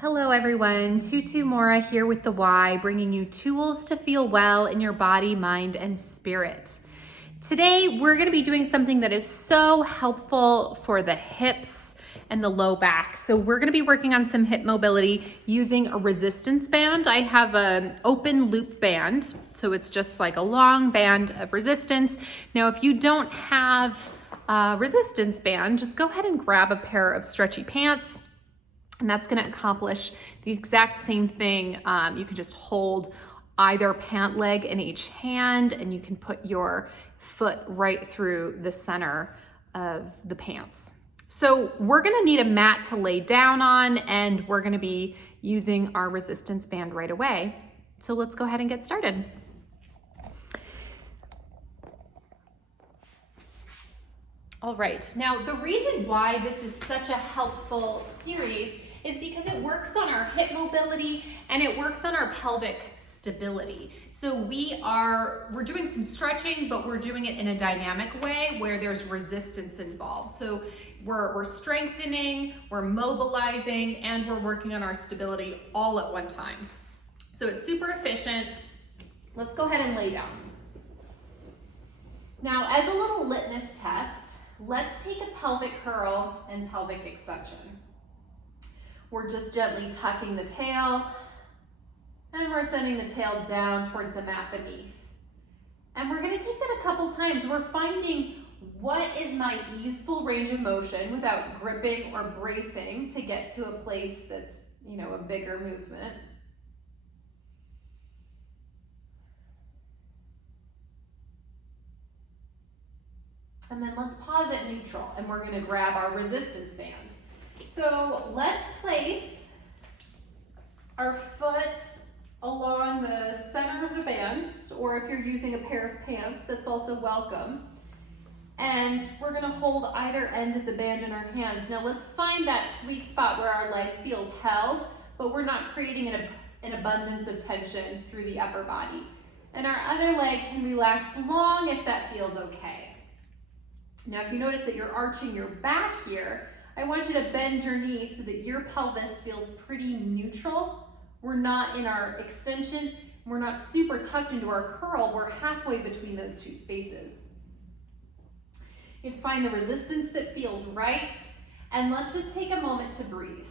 Hello everyone, Tutu Mora here with the Y, bringing you tools to feel well in your body, mind, and spirit. Today, we're gonna be doing something that is so helpful for the hips and the low back. So we're gonna be working on some hip mobility using a resistance band. I have an open loop band, so it's just like a long band of resistance. Now, if you don't have a resistance band, just go ahead and grab a pair of stretchy pants. And that's gonna accomplish the exact same thing. You can just hold either pant leg in each hand and you can put your foot right through the center of the pants. So we're gonna need a mat to lay down on and we're gonna be using our resistance band right away. So let's go ahead and get started. All right, now the reason why this is such a helpful series is because it works on our hip mobility and it works on our pelvic stability. So we're doing some stretching, but we're doing it in a dynamic way where there's resistance involved. So we're strengthening, we're mobilizing, and we're working on our stability all at one time. So it's super efficient. Let's go ahead and lay down. Now, as a little litmus test, let's take a pelvic curl and pelvic extension. We're just gently tucking the tail and we're sending the tail down towards the mat beneath. And we're gonna take that a couple times. We're finding what is my easeful range of motion without gripping or bracing to get to a place that's, a bigger movement. And then let's pause at neutral and we're gonna grab our resistance band. So let's place our foot along the center of the band, or if you're using a pair of pants, that's also welcome. And we're gonna hold either end of the band in our hands. Now let's find that sweet spot where our leg feels held, but we're not creating an abundance of tension through the upper body. And our other leg can relax long if that feels okay. Now, if you notice that you're arching your back here, I want you to bend your knees so that your pelvis feels pretty neutral. We're not in our extension, we're not super tucked into our curl, we're halfway between those two spaces. You can find the resistance that feels right, and let's just take a moment to breathe.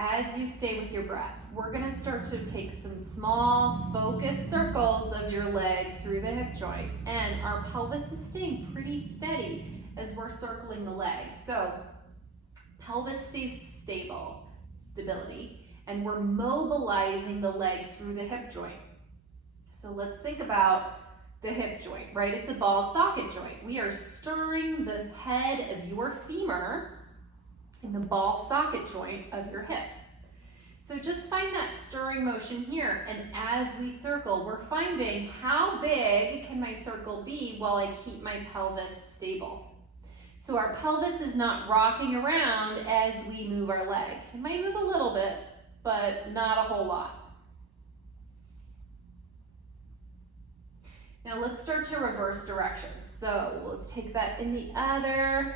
As you stay with your breath, we're gonna start to take some small focused circles of your leg through the hip joint, and our pelvis is staying pretty steady as we're circling the leg. So pelvis stays stable, stability, and we're mobilizing the leg through the hip joint. So let's think about the hip joint, right? It's a ball socket joint. We are stirring the head of your femur in the ball socket joint of your hip. So just find that stirring motion here, and as we circle, we're finding how big can my circle be while I keep my pelvis stable. So our pelvis is not rocking around as we move our leg. It might move a little bit, but not a whole lot. Now let's start to reverse directions. So let's take that in the other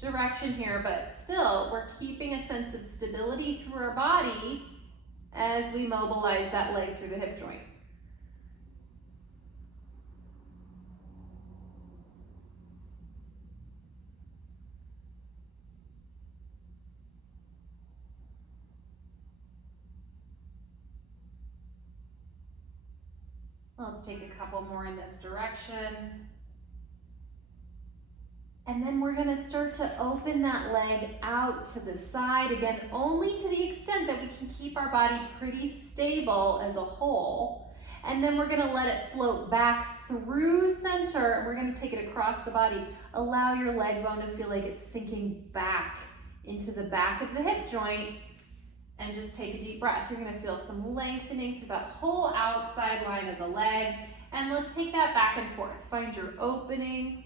direction here, but still we're keeping a sense of stability through our body as we mobilize that leg through the hip joint. Let's take a couple more in this direction. And then we're gonna start to open that leg out to the side, again, only to the extent that we can keep our body pretty stable as a whole. And then we're gonna let it float back through center, and we're gonna take it across the body. Allow your leg bone to feel like it's sinking back into the back of the hip joint, and just take a deep breath. You're gonna feel some lengthening through that whole outside line of the leg. And let's take that back and forth. Find your opening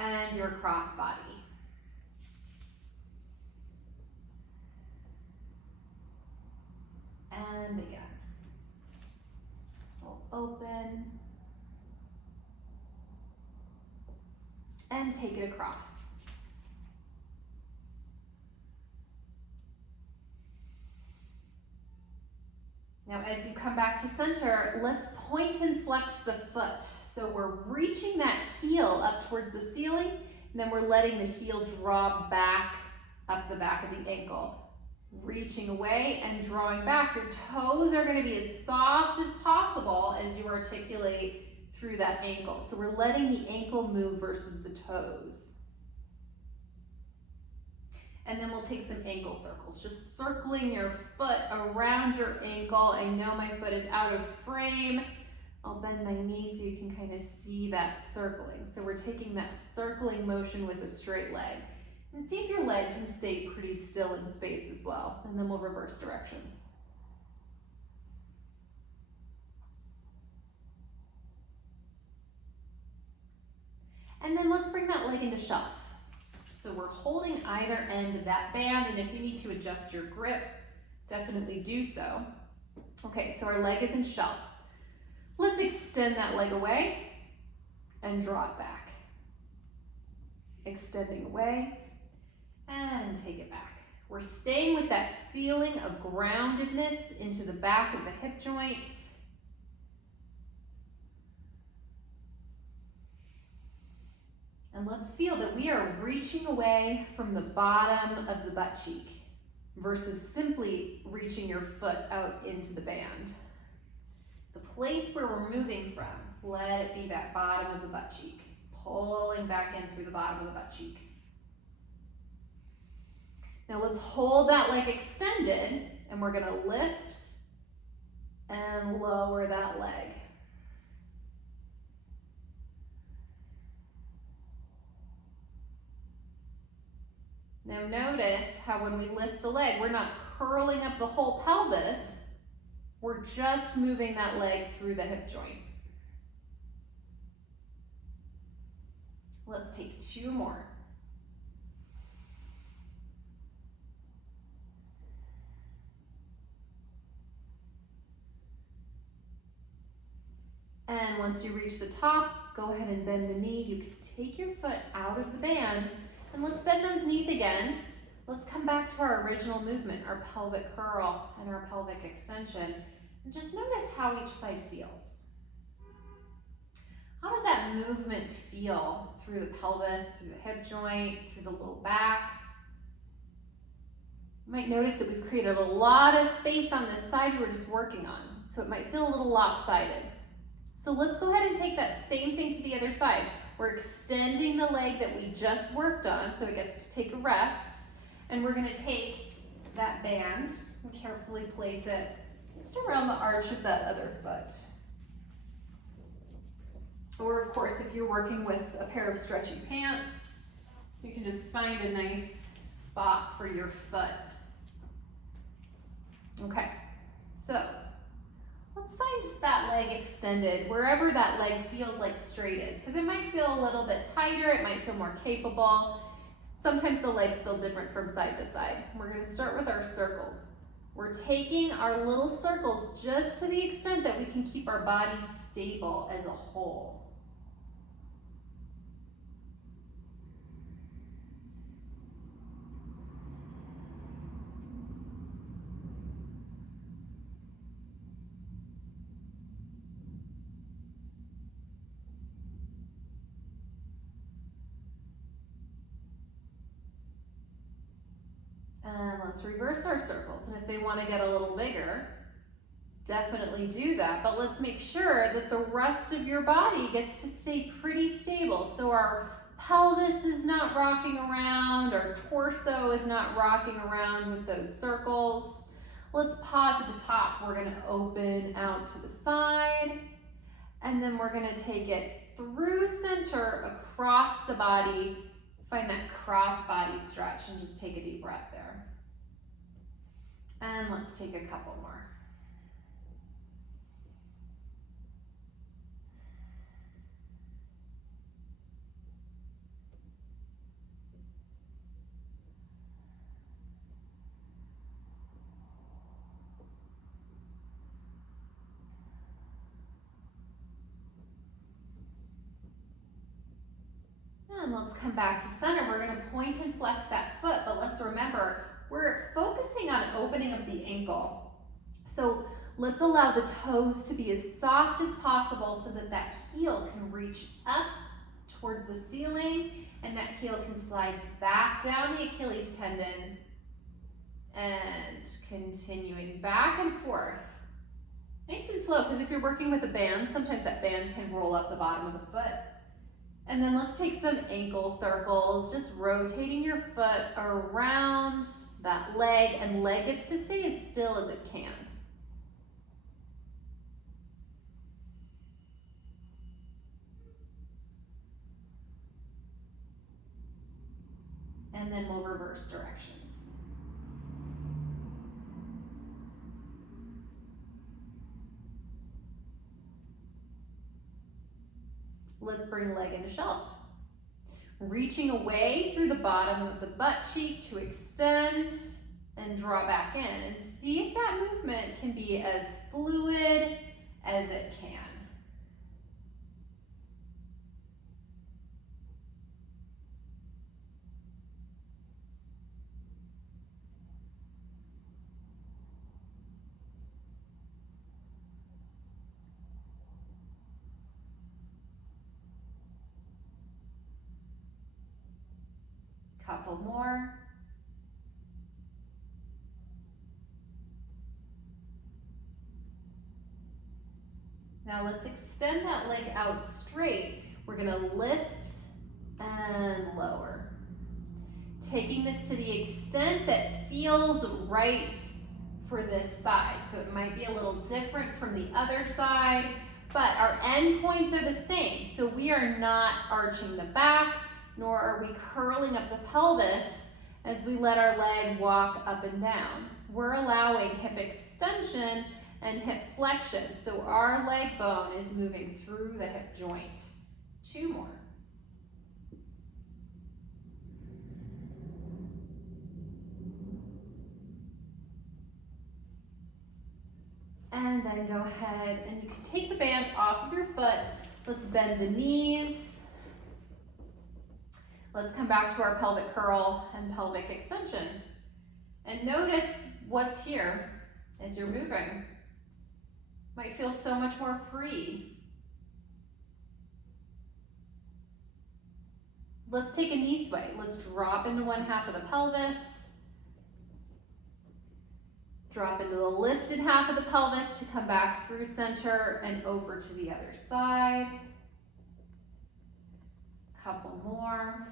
and your cross body. And again. We'll open and take it across. Now as you come back to center, let's point and flex the foot. So we're reaching that heel up towards the ceiling, and then we're letting the heel draw back up the back of the ankle. Reaching away and drawing back. Your toes are going to be as soft as possible as you articulate through that ankle. So we're letting the ankle move versus the toes. And then we'll take some ankle circles, just circling your foot around your ankle. I know my foot is out of frame. I'll bend my knee so you can kind of see that circling. So we're taking that circling motion with a straight leg. And see if your leg can stay pretty still in space as well. And then we'll reverse directions. And then let's bring that leg into shelf. So we're holding either end of that band, and if you need to adjust your grip, definitely do so. Okay, so our leg is in shelf. Let's extend that leg away and draw it back. Extending away and take it back. We're staying with that feeling of groundedness into the back of the hip joint. And let's feel that we are reaching away from the bottom of the butt cheek versus simply reaching your foot out into the band. The place where we're moving from, let it be that bottom of the butt cheek, pulling back in through the bottom of the butt cheek. Now let's hold that leg extended, and we're gonna lift and lower that leg. Now notice how when we lift the leg, we're not curling up the whole pelvis, we're just moving that leg through the hip joint. Let's take 2 more. And once you reach the top, go ahead and bend the knee. You can take your foot out of the band, and let's bend those knees again. Let's come back to our original movement, our pelvic curl and our pelvic extension. And just notice how each side feels. How does that movement feel through the pelvis, through the hip joint, through the low back? You might notice that we've created a lot of space on this side we were just working on, so it might feel a little lopsided. So let's go ahead and take that same thing to the other side. We're extending the leg that we just worked on so it gets to take a rest. And we're gonna take that band and carefully place it just around the arch of that other foot. Or of course, if you're working with a pair of stretchy pants, you can just find a nice spot for your foot. Okay, so let's find that leg extended wherever that leg feels like straight is, because it might feel a little bit tighter, it might feel more capable. Sometimes the legs feel different from side to side. We're going to start with our circles. We're taking our little circles just to the extent that we can keep our body stable as a whole. And let's reverse our circles. And if they want to get a little bigger, definitely do that. But let's make sure that the rest of your body gets to stay pretty stable. So our pelvis is not rocking around, our torso is not rocking around with those circles. Let's pause at the top. We're going to open out to the side. And then we're going to take it through center, across the body. Find that cross body stretch and just take a deep breath there. And let's take a couple more. And let's come back to center. We're gonna point and flex that foot, but let's remember, we're focusing on opening up the ankle. So let's allow the toes to be as soft as possible so that that heel can reach up towards the ceiling and that heel can slide back down the Achilles tendon and continuing back and forth. Nice and slow, because if you're working with a band, sometimes that band can roll up the bottom of the foot. And then let's take some ankle circles, just rotating your foot around that leg, and leg gets to stay as still as it can. And then we'll reverse directions. Let's bring leg into shelf. Reaching away through the bottom of the butt cheek to extend and draw back in, and see if that movement can be as fluid as it can. Couple more. Now let's extend that leg out straight. We're gonna lift and lower. Taking this to the extent that feels right for this side. So it might be a little different from the other side, but our end points are the same. So we are not arching the back, nor are we curling up the pelvis as we let our leg walk up and down. We're allowing hip extension and hip flexion, so our leg bone is moving through the hip joint. Two more. And then go ahead and you can take the band off of your foot. Let's bend the knees. Let's come back to our pelvic curl and pelvic extension. And notice what's here as you're moving. Might feel so much more free. Let's take a knee sway. Let's drop into one half of the pelvis. Drop into the lifted half of the pelvis to come back through center and over to the other side. Couple more.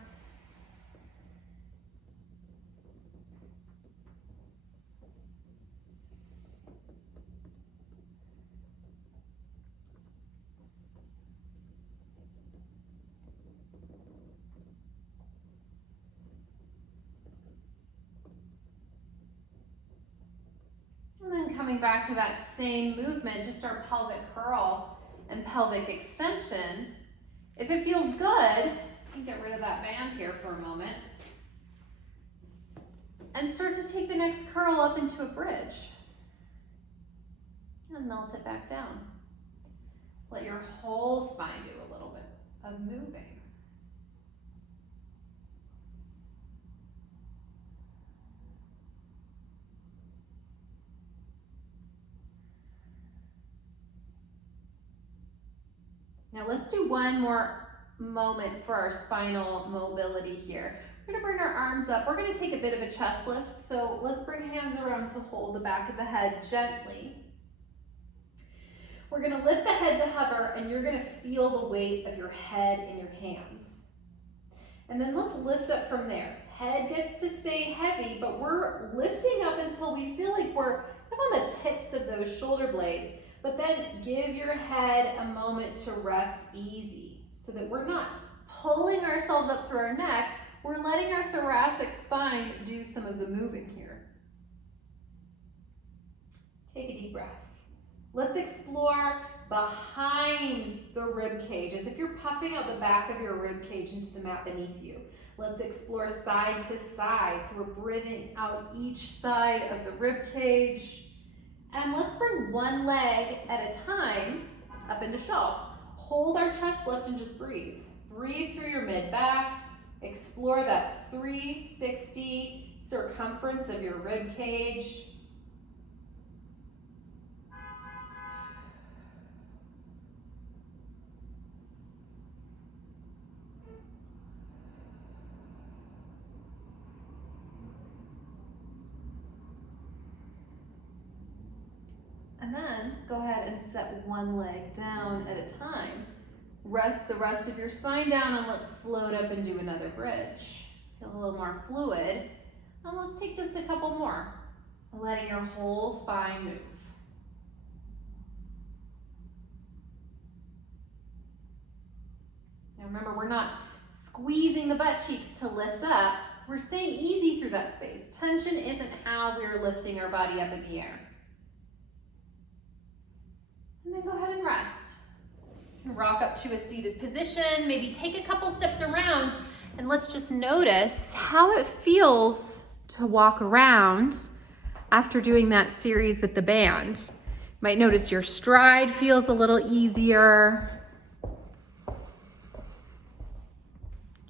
And then coming back to that same movement, just our pelvic curl and pelvic extension. If it feels good, you can get rid of that band here for a moment. And start to take the next curl up into a bridge. And melt it back down. Let your whole spine do a little bit of moving. Now let's do one more moment for our spinal mobility here. We're gonna bring our arms up. We're gonna take a bit of a chest lift. So let's bring hands around to hold the back of the head gently. We're gonna lift the head to hover, and you're gonna feel the weight of your head in your hands. And then let's lift up from there. Head gets to stay heavy, but we're lifting up until we feel like we're on the tips of those shoulder blades. But then give your head a moment to rest easy so that we're not pulling ourselves up through our neck. We're letting our thoracic spine do some of the moving here. Take a deep breath. Let's explore behind the rib cage, as if you're puffing out the back of your rib cage into the mat beneath you. Let's explore side to side. So we're breathing out each side of the rib cage. And let's bring one leg at a time up into shelf. Hold our chest lift and just breathe. Breathe through your mid-back. Explore that 360 circumference of your rib cage. And then go ahead and set one leg down at a time. Rest the rest of your spine down and let's float up and do another bridge. Feel a little more fluid. And let's take just a couple more, letting your whole spine move. Now remember, we're not squeezing the butt cheeks to lift up. We're staying easy through that space. Tension isn't how we're lifting our body up in the air. And then go ahead and rest. Rock up to a seated position, maybe take a couple steps around, and let's just notice how it feels to walk around after doing that series with the band. You might notice your stride feels a little easier. You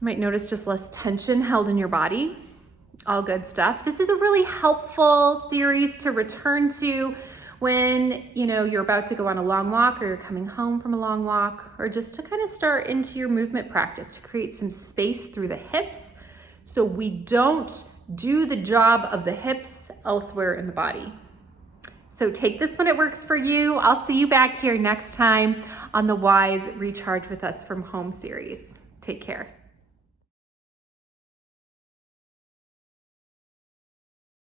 might notice just less tension held in your body. All good stuff. This is a really helpful series to return to when you're about to go on a long walk, or you're coming home from a long walk, or just to kind of start into your movement practice to create some space through the hips so we don't do the job of the hips elsewhere in the body. So take this when it works for you. I'll see you back here next time on the Wise Recharge with Us from Home series. Take care.